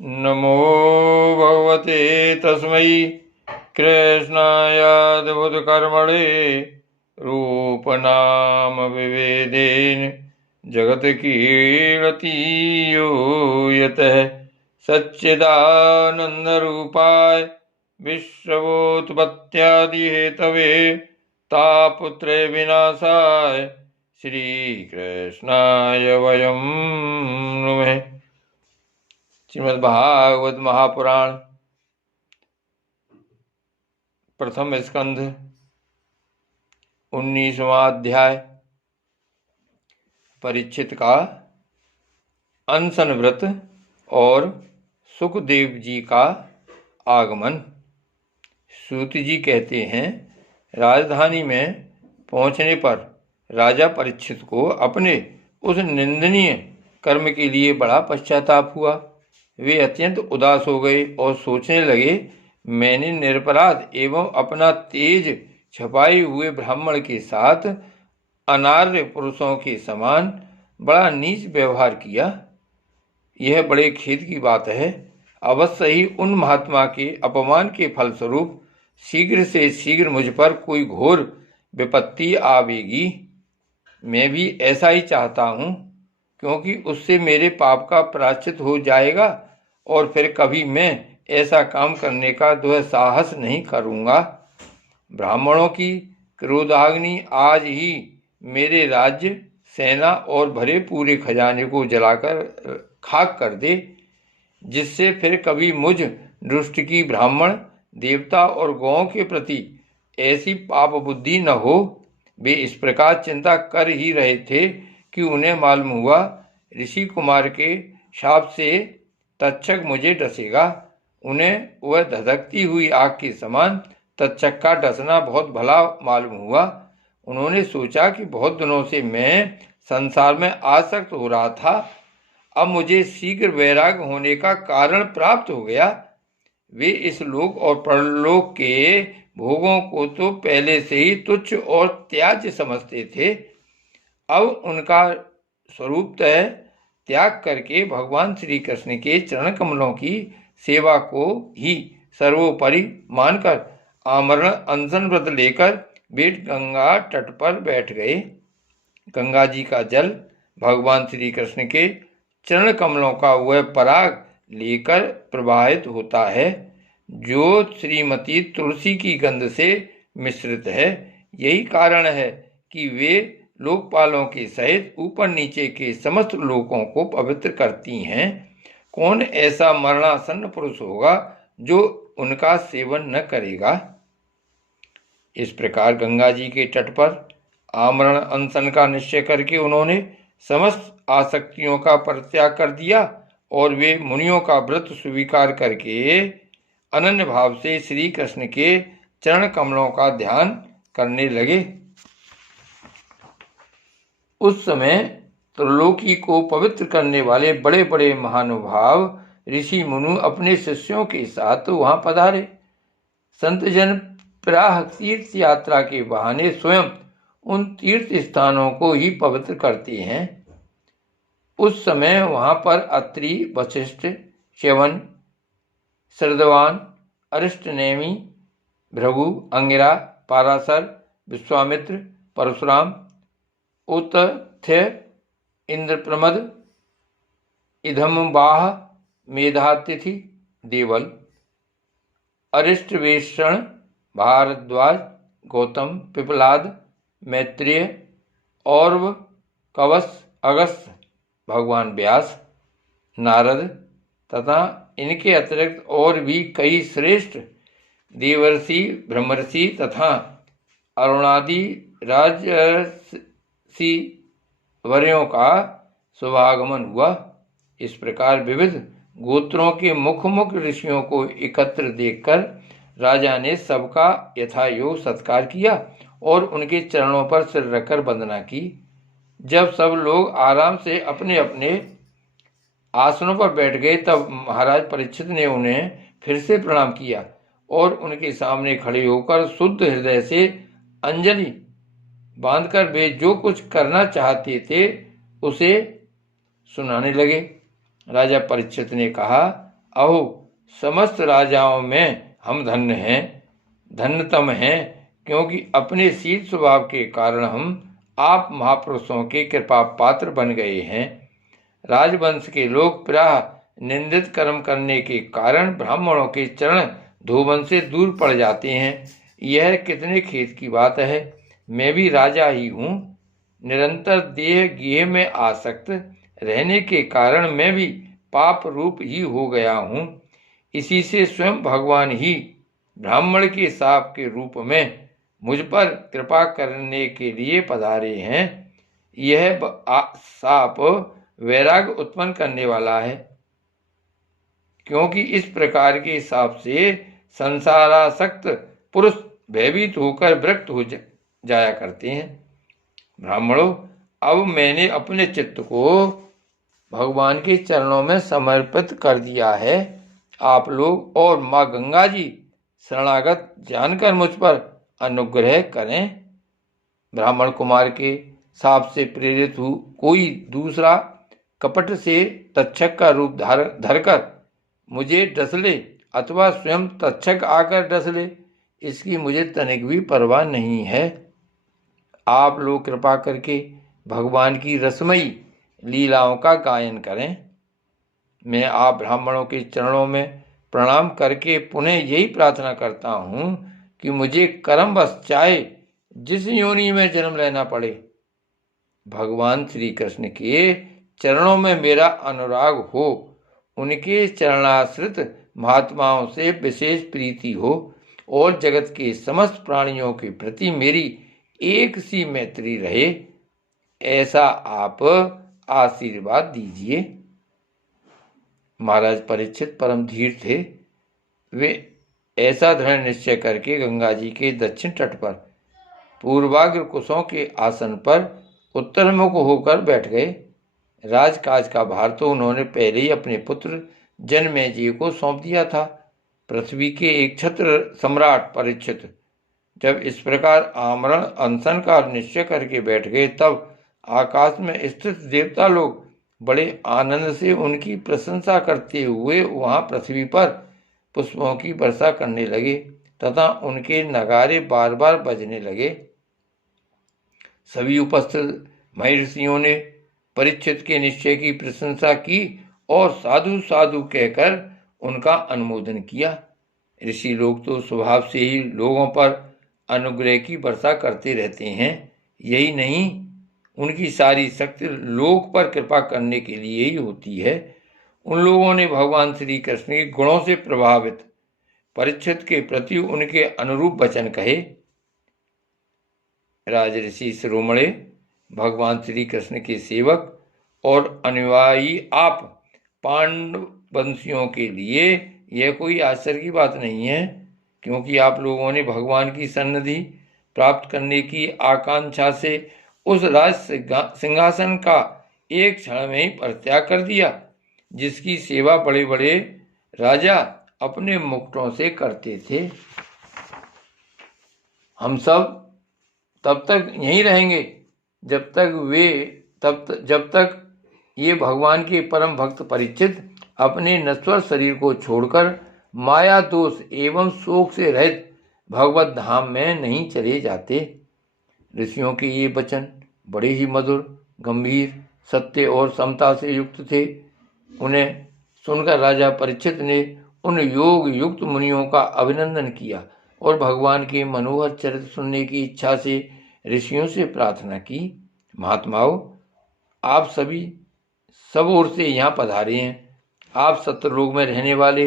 नमो भगवते तस्मै कृष्णायाद्भुतकर्मणे रूपनाम विभेदेन जगत्कीर्ति यो यतः सच्चिदानन्दरूपाय विश्वोत्पत्त्यादिहेतवे तापत्रय विनाशाय श्रीकृष्णाय वयं नुमः। श्रीमद्भागवत महापुराण प्रथम स्कंध 19वां अध्याय। परीक्षित का अनशन व्रत और सुखदेव जी का आगमन। सूत जी कहते हैं, राजधानी में पहुंचने पर राजा परीक्षित को अपने उस निंदनीय कर्म के लिए बड़ा पश्चाताप हुआ। वे अत्यंत उदास हो गए और सोचने लगे, मैंने निरपराध एवं अपना तेज छपाए हुए ब्राह्मण के साथ अनार्य पुरुषों के समान बड़ा नीच व्यवहार किया। यह बड़े खेद की बात है। अवश्य ही उन महात्मा के अपमान के फलस्वरूप शीघ्र से शीघ्र मुझ पर कोई घोर विपत्ति आवेगी। मैं भी ऐसा ही चाहता हूँ, क्योंकि उससे मेरे पाप का प्रायश्चित हो जाएगा और फिर कभी मैं ऐसा काम करने का दुस्साहस नहीं करूँगा। ब्राह्मणों की क्रोधाग्नि आज ही मेरे राज्य, सेना और भरे पूरे खजाने को जलाकर खाक कर दे, जिससे फिर कभी मुझ दुष्ट की ब्राह्मण, देवता और गौओं के प्रति ऐसी पाप बुद्धि न हो। वे इस प्रकार चिंता कर ही रहे थे कि उन्हें मालूम हुआ ऋषि कुमार के शाप से तक्षक मुझे डसेगा। उन्हें वह धधकती हुई आग के समान तक्षक का डसना बहुत भला मालूम हुआ। उन्होंने सोचा कि बहुत दिनों से मैं संसार में आसक्त हो रहा था, अब मुझे शीघ्र वैराग्य होने का कारण प्राप्त हो गया। वे इस लोक और परलोक के भोगों को तो पहले से ही तुच्छ और त्याज्य समझते थे। अब उनका स्वरूपतः त्याग करके भगवान श्री कृष्ण के चरण कमलों की सेवा को ही सर्वोपरि मानकर आमरण अनशन व्रत लेकर वे गंगा तट पर बैठ गए। गंगा जी का जल भगवान श्री कृष्ण के चरण कमलों का वह पराग लेकर प्रवाहित होता है, जो श्रीमती तुलसी की गंध से मिश्रित है। यही कारण है कि वे लोकपालों के सहित ऊपर नीचे के समस्त लोकों को पवित्र करती हैं। कौन ऐसा मरणासन्न पुरुष होगा जो उनका सेवन न करेगा। इस प्रकार गंगा जी के तट पर आमरण अनशन का निश्चय करके उन्होंने समस्त आसक्तियों का परित्याग कर दिया और वे मुनियों का व्रत स्वीकार करके अनन्य भाव से श्री कृष्ण के चरण कमलों का ध्यान करने लगे। उस समय त्रिलोकी को पवित्र करने वाले बड़े बड़े महानुभाव ऋषि मुनु अपने शिष्यों के साथ वहां पधारे। संतजन प्राह तीर्थ यात्रा के बहाने स्वयं उन तीर्थ स्थानों को ही पवित्र करते हैं। उस समय वहां पर अत्रि, वशिष्ठ, च्यवन, श्रद्धावान, अरिष्टनेमि, भृगु, अंगिरा, पाराशर, विश्वामित्र, परशुराम, उतथ्य, इंद्रप्रमद, इधमबाह, मेधातिथि, देवल, अरिष्टवेषण, भारद्वाज, गौतम, पिपलाद, मैत्रेय, औरव, कवस, अगस्त्य, भगवान व्यास, नारद तथा इनके अतिरिक्त और भी कई श्रेष्ठ देवर्षि, ब्रह्मर्षि तथा अरुणादि राजर्षि वर्यों का शुभागमन हुआ। इस प्रकार विविध गोत्रों के मुख मुख ऋषियों को एकत्र देखकर राजा ने सबका यथायोग सत्कार किया और उनके चरणों पर सिर रखकर वंदना की। जब सब लोग आराम से अपने अपने आसनों पर बैठ गए, तब महाराज परीक्षित ने उन्हें फिर से प्रणाम किया और उनके सामने खड़े होकर शुद्ध हृदय से अंजलि बांधकर वे जो कुछ करना चाहते थे उसे सुनाने लगे। राजा परीक्षित ने कहा, अहो, समस्त राजाओं में हम धन्य हैं, धन्यतम हैं, क्योंकि अपने शील स्वभाव के कारण हम आप महापुरुषों के कृपा पात्र बन गए हैं। राजवंश के लोग प्राय निंदित कर्म करने के कारण ब्राह्मणों के चरण धोवन से दूर पड़ जाते हैं। यह कितने खेद की बात है। मैं भी राजा ही हूँ। निरंतर देह गेह में आसक्त रहने के कारण मैं भी पाप रूप ही हो गया हूँ। इसी से स्वयं भगवान ही ब्राह्मण के शाप के रूप में मुझ पर कृपा करने के लिए पधारे हैं। यह शाप वैराग्य उत्पन्न करने वाला है, क्योंकि इस प्रकार के शाप से संसारासक्त पुरुष भयभीत होकर विरक्त हो जाया करते हैं। ब्राह्मणों, अब मैंने अपने चित्त को भगवान के चरणों में समर्पित कर दिया है। आप लोग और माँ गंगा जी शरणागत जानकर मुझ पर अनुग्रह करें। ब्राह्मण कुमार के शाप से प्रेरित हो कोई दूसरा कपट से तक्षक का रूप धरकर मुझे डस ले अथवा स्वयं तक्षक आकर डस ले, इसकी मुझे तनिक भी परवाह नहीं है। आप लोग कृपा करके भगवान की रसमयी लीलाओं का गायन करें। मैं आप ब्राह्मणों के चरणों में प्रणाम करके पुनः यही प्रार्थना करता हूँ कि मुझे कर्मवश चाहे जिस योनि में जन्म लेना पड़े, भगवान श्री कृष्ण के चरणों में मेरा अनुराग हो, उनके चरणाश्रित महात्माओं से विशेष प्रीति हो और जगत के समस्त प्राणियों के प्रति मेरी एक सी मैत्री रहे, ऐसा आप आशीर्वाद दीजिए। महाराज परीक्षित परम धीर थे। वे ऐसा दृढ़ निश्चय करके गंगा जी के दक्षिण तट पर पूर्वाग्र कुशों के आसन पर उत्तरमुख होकर बैठ गए। राजकाज का भार तो उन्होंने पहले ही अपने पुत्र जनमेजय को सौंप दिया था। पृथ्वी के एक छत्र सम्राट परीक्षित जब इस प्रकार आमरण अनशन का निश्चय करके बैठ गए, तब आकाश में स्थित देवता लोग बड़े आनंद से उनकी प्रशंसा करते हुए वहां पृथ्वी पर पुष्पों की वर्षा करने लगे तथा उनके नगारे बार बार बजने लगे। सभी उपस्थित महर्षियों ने परीक्षित के निश्चय की प्रशंसा की और साधु साधु कहकर उनका अनुमोदन किया। ऋषि लोग तो स्वभाव से ही लोगों पर अनुग्रह की वर्षा करते रहते हैं। यही नहीं, उनकी सारी शक्ति लोक पर कृपा करने के लिए ही होती है। उन लोगों ने भगवान श्री कृष्ण के गुणों से प्रभावित परीक्षित के प्रति उनके अनुरूप वचन कहे। राजऋषि शिरोमणे, भगवान श्री कृष्ण के सेवक और अनुयायी आप पांडव वंशियों के लिए यह कोई आश्चर्य की बात नहीं है, क्योंकि आप लोगों ने भगवान की सन्निधि प्राप्त करने की आकांक्षा से उस राज सिंहासन का एक क्षण में ही परित्याग कर दिया, जिसकी सेवा बड़े बड़े राजा अपने मुकुटों से करते थे। हम सब तब तक यहीं रहेंगे जब तक ये भगवान के परम भक्त परीक्षित अपने नश्वर शरीर को छोड़कर माया दोष एवं शोक से रहित भगवत धाम में नहीं चले जाते। ऋषियों के ये वचन बड़े ही मधुर, गंभीर, सत्य और समता से युक्त थे। उन्हें सुनकर राजा परीक्षित ने उन योग युक्त मुनियों का अभिनंदन किया और भगवान के मनोहर चरित्र सुनने की इच्छा से ऋषियों से प्रार्थना की। महात्माओं, आप सभी सब ओर से यहाँ पधारे हैं। आप सत्यलोक में रहने वाले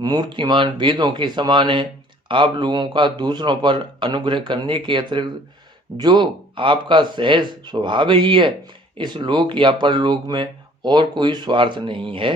मूर्तिमान वेदों के समान हैं। आप लोगों का दूसरों पर अनुग्रह करने के अतिरिक्त जो आपका सहज स्वभाव ही है, इस लोक या परलोक में और कोई स्वार्थ नहीं है।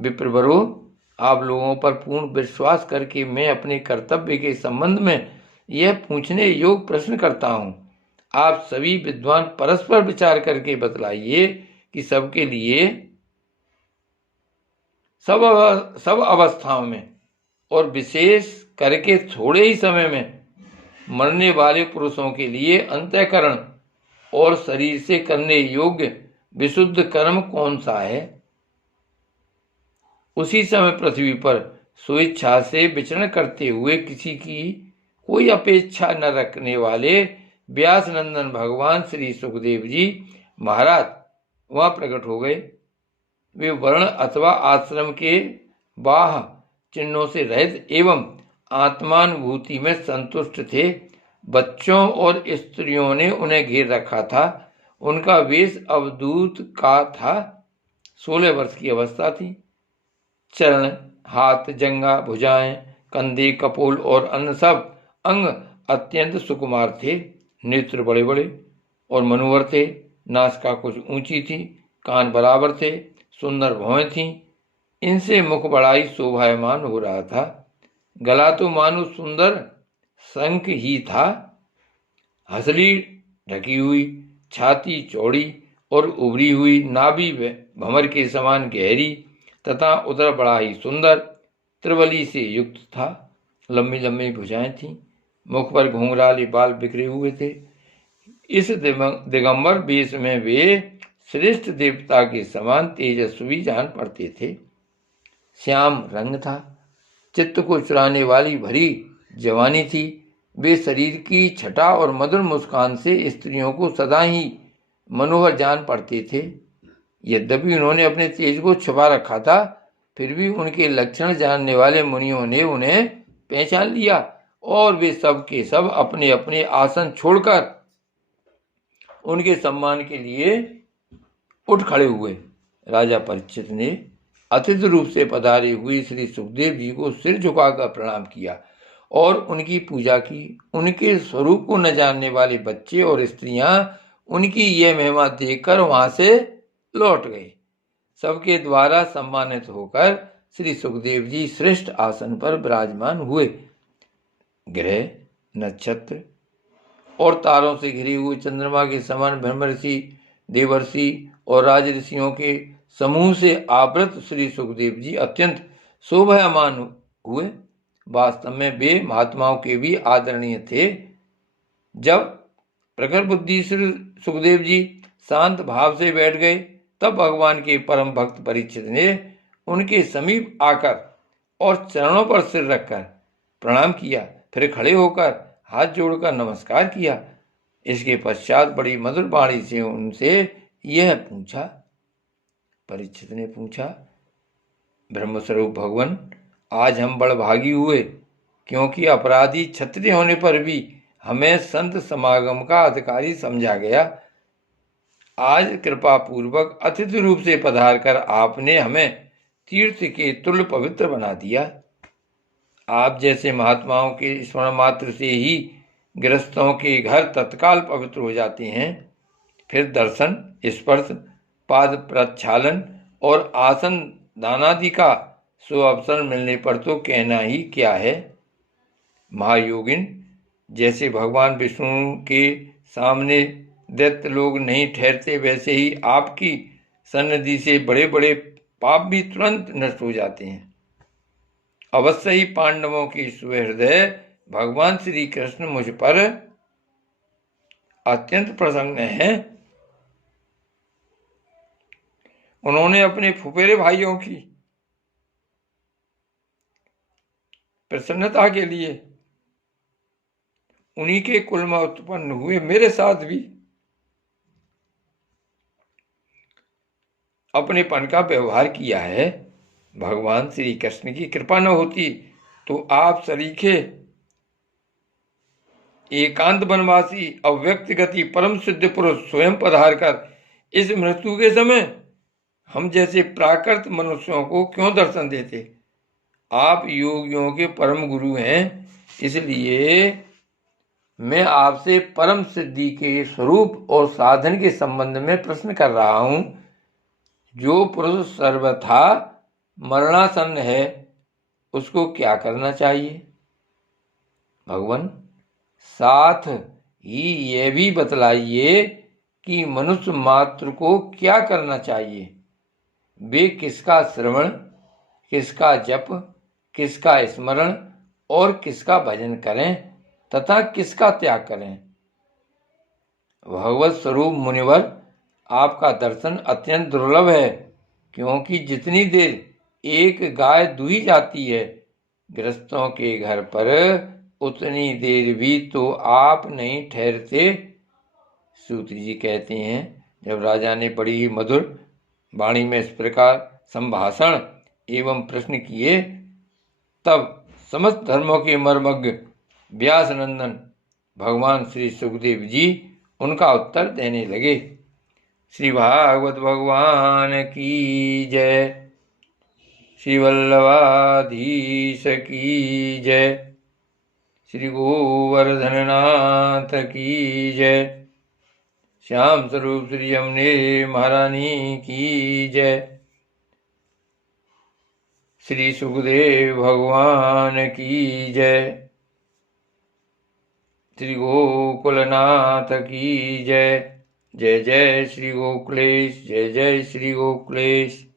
विप्रवरो, आप लोगों पर पूर्ण विश्वास करके मैं अपने कर्तव्य के संबंध में यह पूछने योग्य प्रश्न करता हूँ। आप सभी विद्वान परस्पर विचार करके बतलाइए कि सबके लिए सब अवस्थाओं में और विशेष करके थोड़े ही समय में मरने वाले पुरुषों के लिए अंतःकरण और शरीर से करने योग्य विशुद्ध कर्म कौन सा है। उसी समय पृथ्वी पर स्वेच्छा से विचरण करते हुए किसी की कोई अपेक्षा न रखने वाले व्यास नंदन भगवान श्री सुखदेव जी महाराज वहां प्रकट हो गए। वे वर्ण अथवा आश्रम के बाह चिन्हों से रहित एवं आत्मानुभूति में संतुष्ट थे। बच्चों और स्त्रियों ने उन्हें घेर रखा था। उनका वेश अवधूत का था। 16 वर्ष की अवस्था थी। चरण, हाथ, जंगा, भुजाएं, कंधे, कपोल और अन्य सब अंग अत्यंत सुकुमार थे। नेत्र बड़े बड़े और मनोहर थे। नासिका कुछ ऊंची थी, कान बराबर थे, सुंदर भौहें थीं। इनसे मुख बड़ा ही शोभायमान हो रहा था। गला तो मानो सुंदर शंख ही था। हंसली ढकी हुई, छाती चौड़ी और उभरी हुई, नाभि भंवर के समान गहरी तथा उदर बड़ा ही सुंदर त्रिबली से युक्त था। लंबी लंबी भुजाएं थीं। मुख पर घुंघराले बाल बिखरे हुए थे। इस दिगंबर वेश में वे श्रेष्ठ देवता के समान तेजस्वी जान पड़ते थे। श्याम रंग था। चित्त को चुराने वाली भरी जवानी थी। वे शरीर की छटा और मधुर मुस्कान से स्त्रियों को सदा ही मनोहर जान पड़ते थे। यद्यपि उन्होंने अपने तेज को छुपा रखा था, फिर भी उनके लक्षण जानने वाले मुनियों ने उन्हें पहचान लिया और वे सब के सब अपने अपने आसन छोड़कर उनके सम्मान के लिए उठ खड़े हुए। राजा परीक्षित ने अतिथि रूप से पधारे हुए श्री सुखदेव जी को सिर झुकाकर प्रणाम किया और उनकी पूजा की। उनके स्वरूप को न जानने वाले बच्चे और स्त्रियां उनकी यह महिमा देखकर वहां से लौट गए। सबके द्वारा सम्मानित होकर श्री सुखदेव जी श्रेष्ठ आसन पर विराजमान हुए। ग्रह, नक्षत्र और तारों से घिरे हुए चंद्रमा के समान ब्रह्मर्षि, देवर्षि और राजऋषियों के समूह से आवृत श्री सुखदेव जी अत्यंत शोभायमान हुए। वास्तव में वे महात्माओं के भी आदरणीय थे। जब प्रखर बुद्धि श्री सुखदेव जी शांत भाव से बैठ गए, तब भगवान के परम भक्त परीक्षित ने उनके समीप आकर और चरणों पर सिर रखकर प्रणाम किया। फिर खड़े होकर हाथ जोड़कर नमस्कार किया। इसके पश्चात बड़ी मधुर वाणी से उनसे यह पूछा। परीक्षित ने पूछा, ब्रह्मस्वरूप भगवान, आज हम बड़भागी हुए, क्योंकि अपराधी क्षत्रिय होने पर भी हमें संत समागम का अधिकारी समझा गया। आज कृपा पूर्वक अतिथि रूप से पधार कर आपने हमें तीर्थ के तुल्य पवित्र बना दिया। आप जैसे महात्माओं के स्मरण मात्र से ही गृहस्थों के घर तत्काल पवित्र हो जाते हैं। फिर दर्शन, स्पर्श, पाद प्रक्षालन और आसन दानादि का सो अवसर मिलने पर तो कहना ही क्या है। महायोगिन, जैसे भगवान विष्णु के सामने दैत्य लोग नहीं ठहरते, वैसे ही आपकी सन्निधि से बड़े बड़े पाप भी तुरंत नष्ट हो जाते हैं। अवश्य ही पांडवों के सुहृदय भगवान श्री कृष्ण मुझ पर अत्यंत प्रसन्न हैं। उन्होंने अपने फुफेरे भाइयों की प्रसन्नता के लिए उन्हीं के कुल में उत्पन्न हुए मेरे साथ भी अपनेपन का व्यवहार किया है। भगवान श्री कृष्ण की कृपा न होती तो आप सरीखे एकांत वनवासी अव्यक्त गति परम सिद्ध पुरुष स्वयं पधार कर इस मृत्यु के समय हम जैसे प्राकृत मनुष्यों को क्यों दर्शन देते। आप योगियों के परम गुरु हैं, इसलिए मैं आपसे परम सिद्धि के स्वरूप और साधन के संबंध में प्रश्न कर रहा हूं। जो पुरुष सर्वथा मरणासन्न है, उसको क्या करना चाहिए। भगवान, साथ ही यह भी बतलाइए कि मनुष्य मात्र को क्या करना चाहिए। वे किसका श्रवण, किसका जप, किसका स्मरण और किसका भजन करें तथा किसका त्याग करें। भगवत स्वरूप मुनिवर, आपका दर्शन अत्यंत दुर्लभ है, क्योंकि जितनी देर एक गाय दूही जाती है, गृहस्थों के घर पर उतनी देर भी तो आप नहीं ठहरते। सूत जी कहते हैं, जब राजा ने बड़ी ही मधुर वाणी में इस प्रकार संभाषण एवं प्रश्न किए, तब समस्त धर्मों के मर्मज्ञ व्यास नंदन भगवान श्री सुखदेव जी उनका उत्तर देने लगे। श्री भागवत भगवान की जय। श्री वल्लभाधीश की जय। श्री गोवर्धननाथ की जय। श्याम स्वरूप श्री यमुने महारानी की जय। श्री सुखदेव भगवान की जय। श्री गोकुलनाथ की जय। जय जय श्री गोकुलेश, जय जय श्री गोकुलेश।